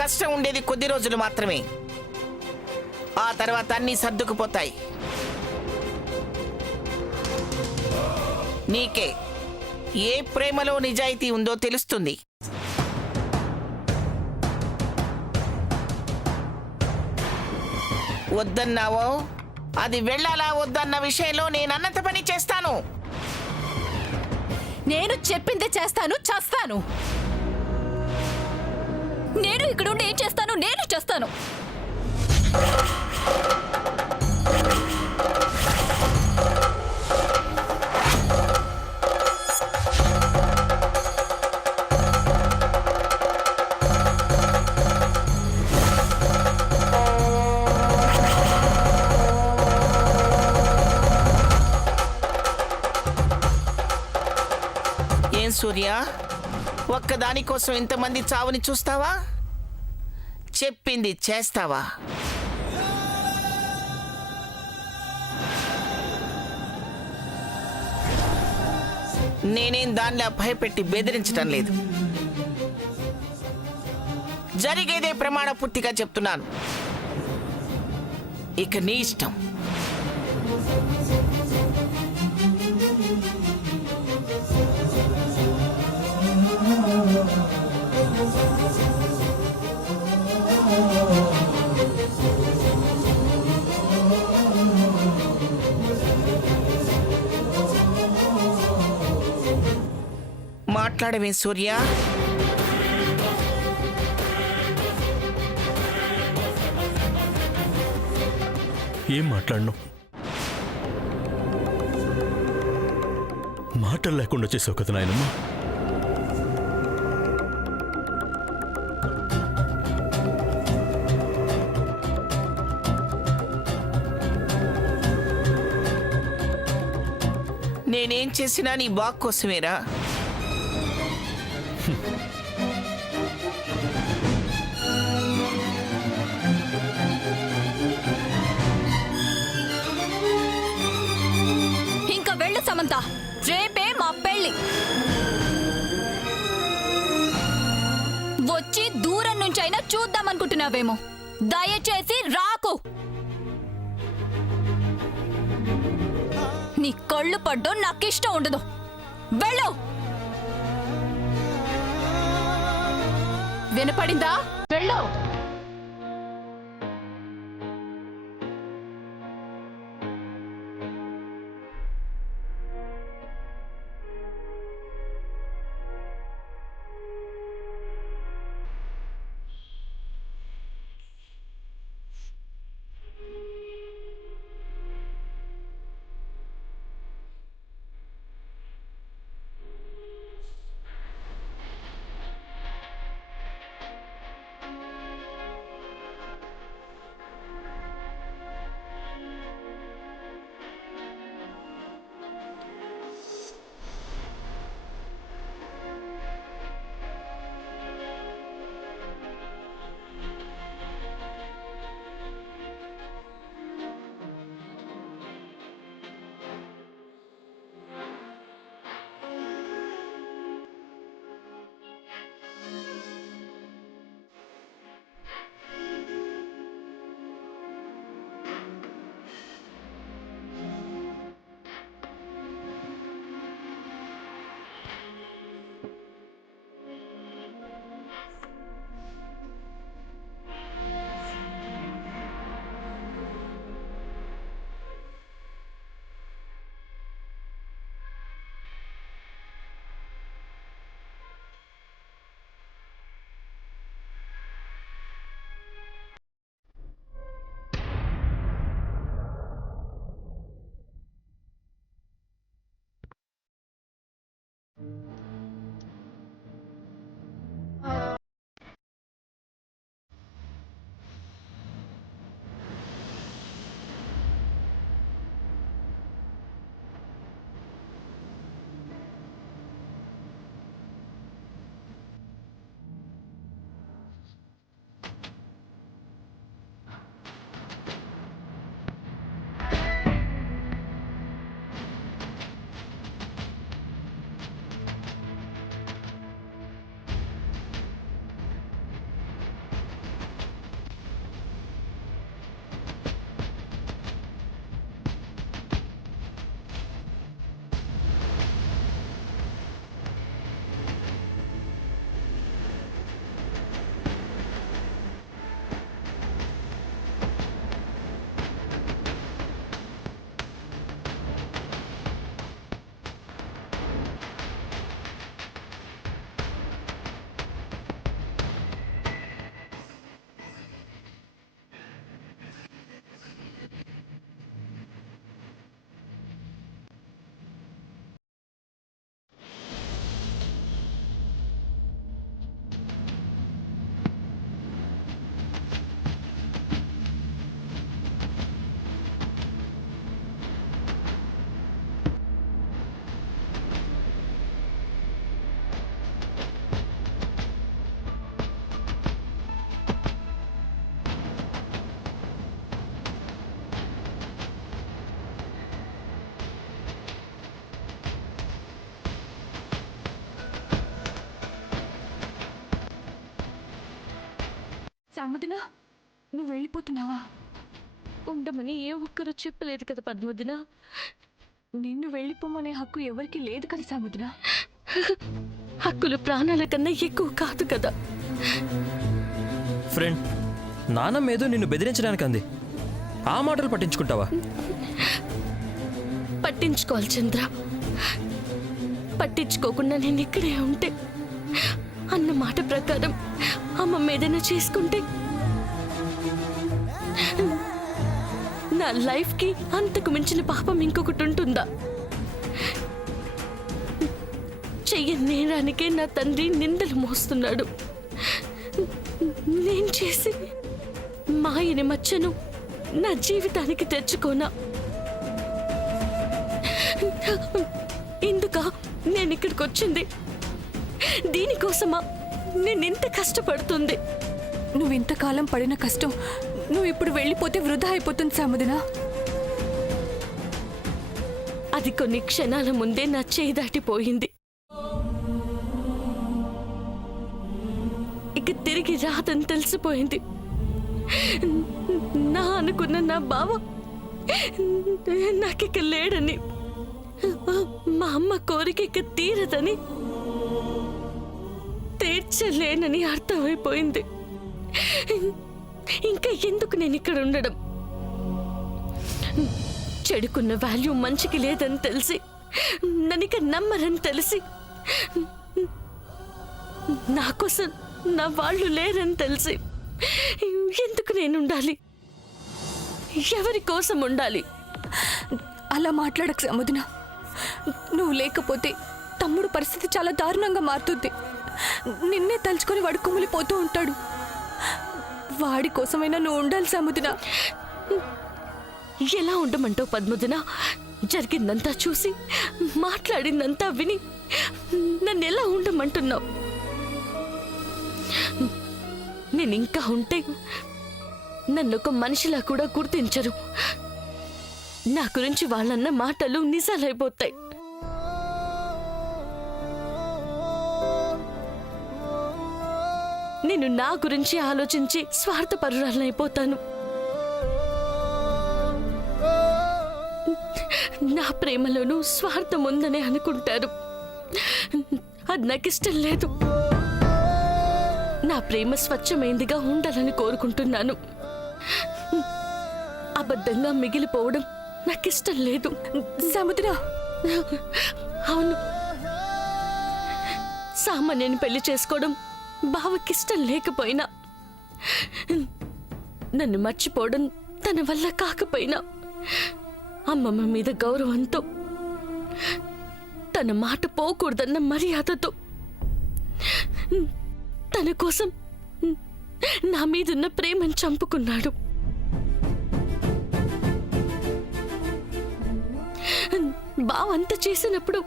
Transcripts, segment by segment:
కష్టం ఉండేది కొద్ది రోజులు మాత్రమే. ఆ తర్వాత అన్నీ సర్దుకుపోతాయి. నీకే ఏ ప్రేమలో నిజాయితీ ఉందో తెలుస్తుంది. వద్దన్నావో అది వెళ్ళాలా వద్దన్న విషయంలో నేనన్నంత పని చేస్తాను. నేను చెప్పింది చేస్తాను, చేస్తాను. నేను ఇక్కడుండి ఏం చేస్తాను? నేను చేస్తాను. ఏం సూర్య, ఒక్కదానికోసం ఇంతమంది చావుని చూస్తావా? చెప్పింది చేస్తావా? నేనేం దానిలా భయపెట్టి బెదిరించటం లేదు. జరిగేదే ప్రమాణ పూర్తిగా చెప్తున్నాను. ఇక నీ ఇష్టం. మాట్లాడవే సూర్య. ఏం మాట్లాడను? మాటలు లేకుండా చేసావు కదా నాయనమ్మా. నేనేం చేసినా నీ బాగ్ కోసమేరా. ఇంకా వెళ్ళు సమంత, రేపే మా పెళ్లి. వచ్చి దూరం నుంచైనా చూద్దామనుకుంటున్నావేమో. దయచేసి రాకు. నీ కళ్ళు పడ్డం నాకిష్టం ఉండదు. వెళ్ళు. వినపడిందా? వెళ్ళు. సామదిన నువ్వు వెళ్ళిపోతున్నావా? ఉండమని ఏ ఒక్కరు చెప్పలేదు కదా పద్మదిన. నిన్ను వెళ్ళిపోమనే హక్కు ఎవరికి లేదు కదా సామదిన. హక్కులు ప్రాణాల కన్నా ఎక్కువ కాదు కదా. ఫ్రెండ్, నానమ్మ ఏదో నిన్ను బెదిరించడానికి అంది. ఆ మాటలు పట్టించుకుంటావా? పట్టించుకోవాలి చంద్ర. పట్టించుకోకుండా నేను ఇక్కడే ఉంటే, అన్న మాట ప్రకారం అమ్మమ్మ ఏదైనా చేసుకుంటే నా లైఫ్కి అంతకు మించిన పాపం ఇంకొకటి ఉంటుందా? చెయ్యని నేరానికే నా తండ్రి నిందలు మోస్తున్నాడు. నేను చేసి మాయని మచ్చను నా జీవితానికి తెచ్చుకోనా? ఇందుక నేను ఇక్కడికి వచ్చింది? దీనికోసమా నేను ఇంత కష్టపడుతుంది? నువ్వు ఇంతకాలం పడిన కష్టం నువ్వు ఇప్పుడు వెళ్ళిపోతే వృధా అయిపోతుంది సామదిన. అది కొన్ని క్షణాల ముందే నా చేయి దాటిపోయింది. ఇక తిరిగి రాదని తెలిసిపోయింది. నా అనుకున్న నా బావ నాకిక లేడని, మా అమ్మ కోరిక ఇక తీరదని, తీర్చలేనని అర్థమైపోయింది. ఇంకా ఎందుకు నేను ఇక్కడ ఉండడం? చెడుకున్న వాల్యూ మంచికి లేదని తెలిసి, నన్నిక నమ్మరని తెలిసి, నా కోసం నా వాళ్ళు లేరని తెలిసి ఎందుకు నేను ఉండాలి? ఎవరి కోసం ఉండాలి? అలా మాట్లాడకు సామదిన. నువ్వు లేకపోతే తమ్ముడు పరిస్థితి చాలా దారుణంగా మారుతుంది. నిన్నే తలుచుకొని వాడు కుమిలిపోతూ ఉంటాడు. వాడి కోసమైనా నువ్వు ఉండాలి సామదిన. ఎలా ఉండమంటావు పద్మదిన? జరిగిందంతా చూసి, మాట్లాడిందంతా విని నన్ను ఎలా ఉండమంటున్నావు? నేను ఇంకా ఉంటే నన్ను ఒక మనిషిలా కూడా గుర్తించరు. నా గురించి వాళ్ళన్న మాటలు నిజాలైపోతాయి. నేను నా గురించి ఆలోచించి స్వార్థపరురాలనైపోతాను. నా ప్రేమలోనూ స్వార్థం ఉందనే అనుకుంటారు. అది నాకు ఇష్టం లేదు. నా ప్రేమ స్వచ్ఛమైందిగా ఉండాలని కోరుకుంటున్నాను. అబద్ధంగా మిగిలిపోవడం నాకిష్టం లేదు. సముద్ర, అవును, సామాన్యని పెళ్లి చేసుకోవడం బావకిష్టం లేకపోయినా, నన్ను మర్చిపోవడం తన వల్ల కాకపోయినా, అమ్మమ్మ మీద గౌరవంతో, తన మాట పోకూడదన్న మర్యాదతో, తన కోసం నా మీదున్న ప్రేమను చంపుకున్నాడు. బావ అంత చేసినప్పుడు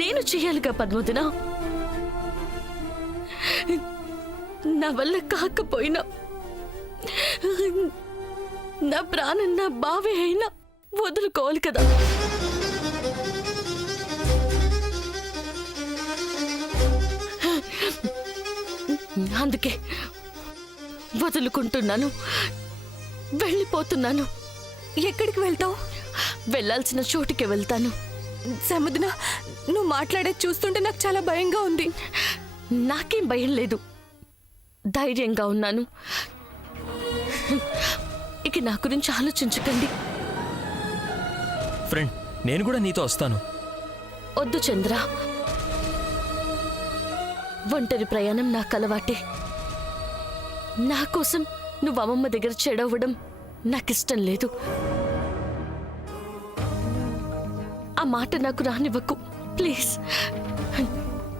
నేను చేయాలిగా పద్మదిన. నా వల్ల కాకపోయినా, నా ప్రాణం నా బావే అయినా వదులుకోవాలి కదా. అందుకే వదులుకుంటున్నాను, వెళ్ళిపోతున్నాను. ఎక్కడికి వెళ్తావు? వెళ్ళాల్సిన చోటుకి వెళ్తాను. సముద్ర, నువ్వు మాట్లాడేది చూస్తుంటే నాకు చాలా భయంగా ఉంది. నాకేం భయం లేదు, ధైర్యంగా ఉన్నాను. ఇక నా గురించి ఆలోచించకండి. ఫ్రెండ్, నేను కూడా నీతో వస్తాను. వద్దు చంద్ర, ఒంటరి ప్రయాణం నాకు అలవాటే. నా కోసం నువ్వు అమ్మమ్మ దగ్గర చెడవడం నాకిష్టం లేదు. ఆ మాట నాకు రానివ్వకు ప్లీజ్.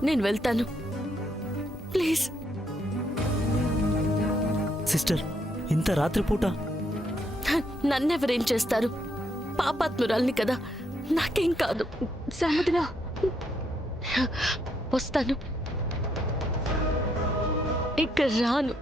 నేను వెళ్తాను ప్లీజ్. సిస్టర్, ఇంత రాత్రిపూట? నన్నెవరేం చేస్తారు? పాపాత్మురాల్ని కదా, నాకేం కాదు. సముద్ర, వస్తాను, ఇక రాను.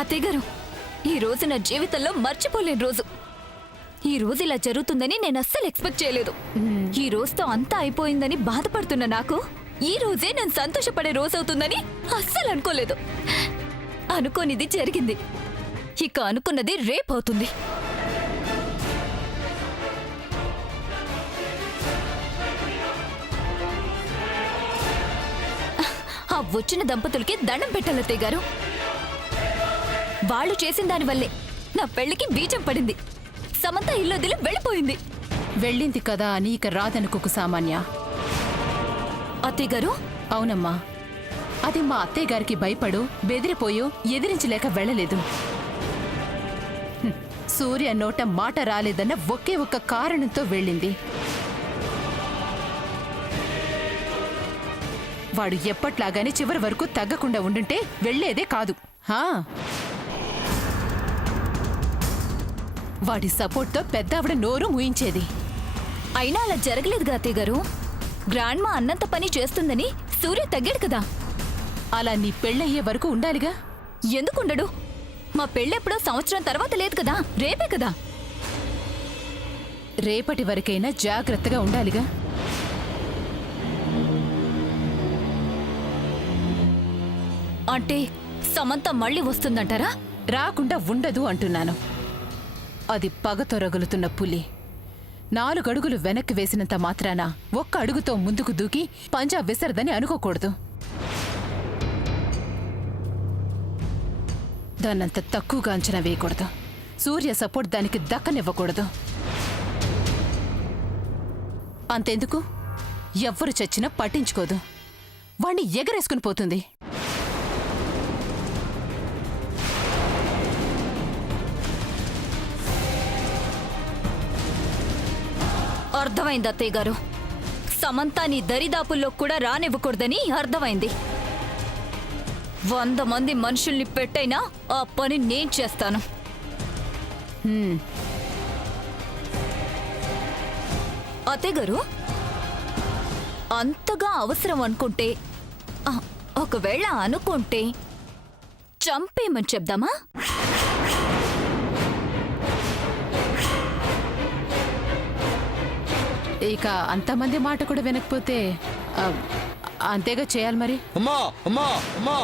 అత్తయ్య గారు, ఈ రోజు నా జీవితంలో మర్చిపోలేని రోజు. ఈ రోజు ఇలా జరుగుతుందని నేను అస్సలు ఎక్స్పెక్ట్ చేయలేదు. ఈ రోజుతో అంతా అయిపోయిందని బాధపడుతున్న నాకు ఈ రోజే నేను సంతోషపడే రోజు అవుతుందని అస్సలు అనుకోలేదు. అనుకోనిది జరిగింది, ఇక అనుకున్నది రేపు అవుతుంది. ఆ వచ్చిన దంపతులకి దండం పెట్టాలి అత్తయ్య గారు. వాళ్ళు చేసిన దానివల్లే నా పెళ్లికి బీజం పడింది. సమంత ఇల్లొదిలి వెళ్ళిపోయింది. వెళ్ళింది కదా అని ఇక రాదనుకోకు సామాన్య. అత్తయ్య గారు, అవునమ్మా, అది మా అత్తయ్య గారికి భయపడు బెదిరిపోయో ఎదిరించలేక వెళ్ళలేదు. సూర్య నోట మాట రాలేదన్న ఒకే ఒక్క కారణంతో వెళ్ళింది. వాడు ఎప్పట్లాగానే చివరి వరకు తగ్గకుండా ఉండుంటే వెళ్లేదే కాదు. వాడి సపోర్ట్తో పెద్దావిడ నోరు మూయించేది. అయినా అలా జరగలేదుగా అత్తయ్య గారు. గ్రాండ్ మా అన్నంత పని చేస్తుందని సూర్య తగ్గాడు కదా. అలా నీ పెళ్ళయ్యే వరకు ఉండాలిగా. ఎందుకుండడు? మా పెళ్ళెప్పుడో సంవత్సరం తర్వాత లేదు కదా, రేపే కదా. రేపటి వరకైనా జాగ్రత్తగా ఉండాలిగా. అంటే సమంత మళ్ళీ వస్తుందంటారా? రాకుండా ఉండదు అంటున్నాను. అది పగతో రగులుతున్న పులి. 4 అడుగులు వెనక్కి వేసినంత మాత్రాన ఒక్క అడుగుతో ముందుకు దూకి పంజా విసరదని అనుకోకూడదు. దాన్నంత తక్కువగా అంచనా వేయకూడదు. సూర్య సపోర్ట్ దానికి దక్కనివ్వకూడదు. అంతెందుకు, ఎవ్వరు చచ్చినా పట్టించుకోదు. వాణ్ణి ఎగరేసుకుని పోతుంది. అర్థమైంది అత్తయ్య గారు. సమంత నీ దరిదాపుల్లో కూడా రానివ్వకూడదని అర్థమైంది. 100 మంది మనుషుల్ని పెట్టైనా ఆ పని నేను చేస్తాను. అత్తయ్య గారు, అంతగా అవసరం అనుకుంటే, ఒకవేళ అనుకుంటే చంపేమని చెప్దామా? ఇక అంతమంది మాట కూడా వినకపోతే అంతేగా చేయాలి మరి. అమ్మా అమ్మా అమ్మా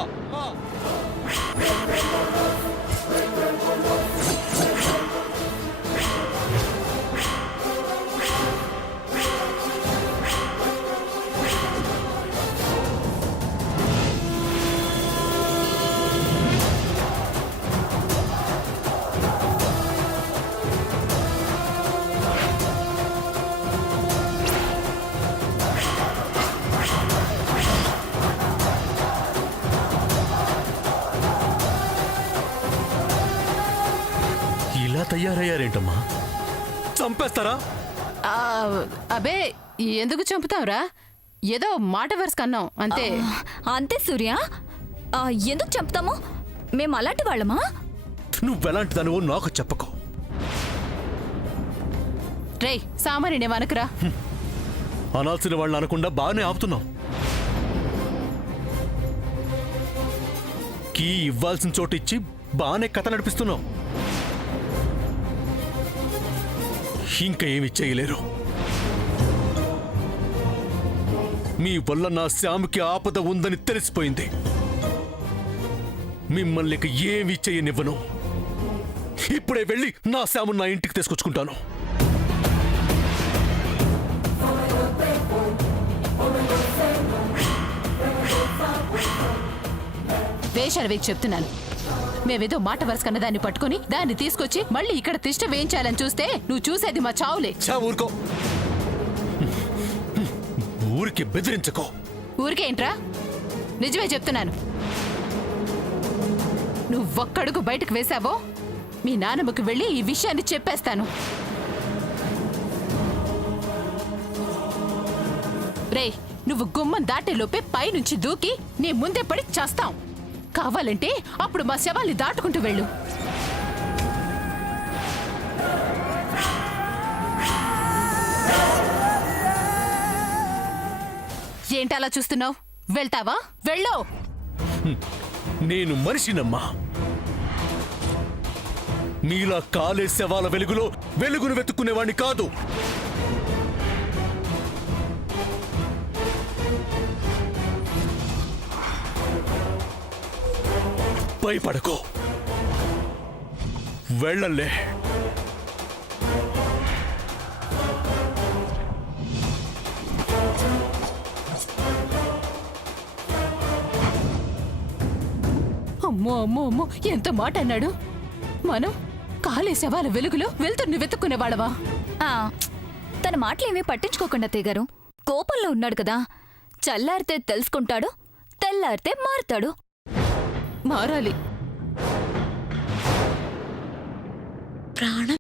తయారయ్యారేంటమ్మా? చంపేస్తారా? అబే, ఎందుకు చంపుతావురా? ఏదో మాట వరుస కన్నాం అంతే. అంతే సూర్య, ఎందుకు చంపుతాము? మేము అలాంటి వాళ్ళమా? నువ్వెలాంటి దానివో నాకు చెప్పకు. రేయ్ సామాన్యునే వనకురా. అనాల్సిన వాళ్ళని అనకుండా బాగానే ఆపుతున్నావు. కీ ఇవ్వాల్సిన చోటు ఇచ్చి బాగానే కథ నడిపిస్తున్నావు. ఇంకా ఏమి చేయలేరు. మీ వల్ల నా శ్యామ్కి ఆపద ఉందని తెలిసిపోయింది. మిమ్మల్ని ఇక ఏమి చేయనివ్వను. ఇప్పుడే వెళ్ళి నా శ్యాము నా ఇంటికి తీసుకొచ్చుకుంటాను. వేషాలు వేసి చెప్తున్నాను. మేమేదో మాట వరుసకన్న దాన్ని పట్టుకొని దాన్ని తీసుకొచ్చి మళ్ళీ ఇక్కడ తిష్ట వేయించాలని చూస్తే నువ్వు చూసేది మా చావులే. ఊరుకో, ఊరికి బెదిరించుకో. ఊరికేంట్రా, నిజమే చెప్తున్నాను. నువ్వొక్కడుగు బయటకు వేశావో మీ నాన్నమ్మకు వెళ్ళి ఈ విషయాన్ని చెప్పేస్తాను. రేయ్, నువ్వు గుమ్మం దాటేలోపే పైనుంచి దూకి నీ ముందే పడి చేస్తాం. కావాలంటే అప్పుడు మా శవాల్ని దాటుకుంటూ వెళ్ళు. ఏంటలా చూస్తున్నావు? వెళ్తావా? వెళ్ళు. నేను మనిషినమ్మా. మీలా కాలే శవాల వెలుగులో వెలుగును వెతుక్కునేవాణ్ణి కాదు. భయపడకో, వెళ్ళలే. అమ్మో అమ్మో అమ్మో, ఎంత మాట అన్నాడు. మనం కాలే శవాల వెలుగులో వెళ్తున్న వెతుక్కునేవాళ్ళవా? తన మాటలేమీ పట్టించుకోకుండా తెగారు. కోపంలో ఉన్నాడు కదా, చల్లారితే తెలుసుకుంటాడు, తెల్లారితే మారుతాడు. మారాలి. ప్రాణం